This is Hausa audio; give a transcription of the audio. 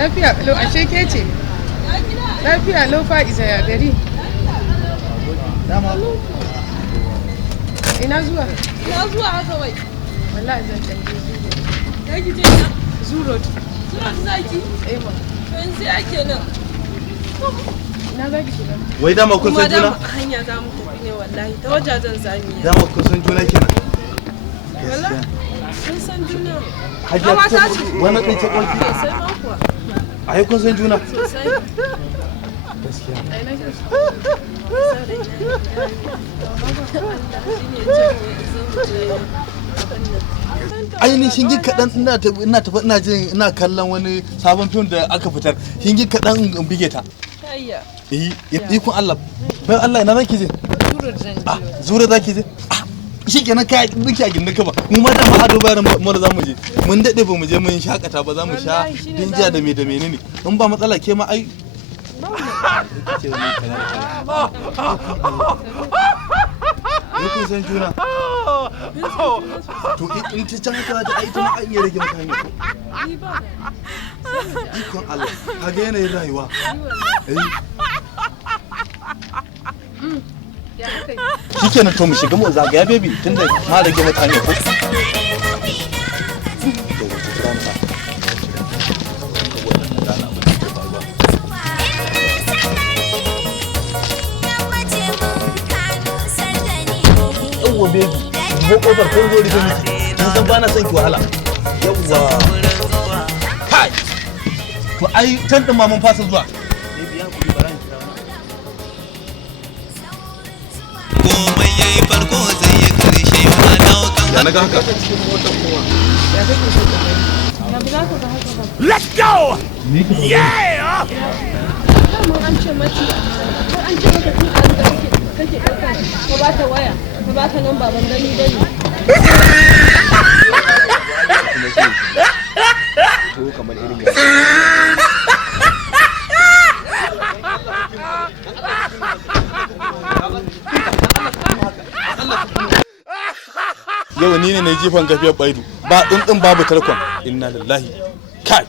Lafiya lau ashe ke ce. Lafiya lau Fa'iza ya gari. Ina zuwa? Ina zuwa haka wai. Wallahi zan canje zuwa. Ya ki je ina? Zurot. Zurot zaki? Ma. Yanzu ake nan. Ina zaki shiga? Wai dama kun san juna? Kuma hanya za mu tafi ne wallahi. Ta wajajen zami. Dama kun san juna kenan. Wallahi. Kun san juna. Hajiya ta ce wannan ɗin ce kwanki. Sai ma kuwa. Ai kun san juna. Sosai. Gaskiya. Ai na ji. Ainihin shingin kaɗan ina kallon wani sabon fim da aka fitar shingin kaɗan in bige ta. Ikon Allah bai Allah ina zaki je? Zura zaki je? Shi kenan kai duki a gindin ka ba mu ma da ma ado bayan mu da zamu je mun dade ba mu je mun shakata ba zamu sha dinjiya da menene in ba matsala ke ma ai kun san juna to in ta can haka da ai ta ma iya rage maka hanya ikon Allah kaga yanayin rayuwa shikenan to mu shiga mu zagaya baby tunda ma rage maka hanya ko yawwa baby ko kofar kun zo da miki kin san ba na son ki wahala yawwa kai to ai tan din ma mun fasa zuwa baby ya kuri baran ki komai yayi farko zai yi karshe ma daukan ya naga haka cikin motar kowa ya kake so ka ya bi za ka ga haka ba let's go yeah mun an ce mace an ce maka tun an da kake dauka ko ba ta waya ko ba ta nan baban gani dani to kamar irin yau ni ne na jifan gafiyar baidu ba ɗin babu tarkon inna lillahi kai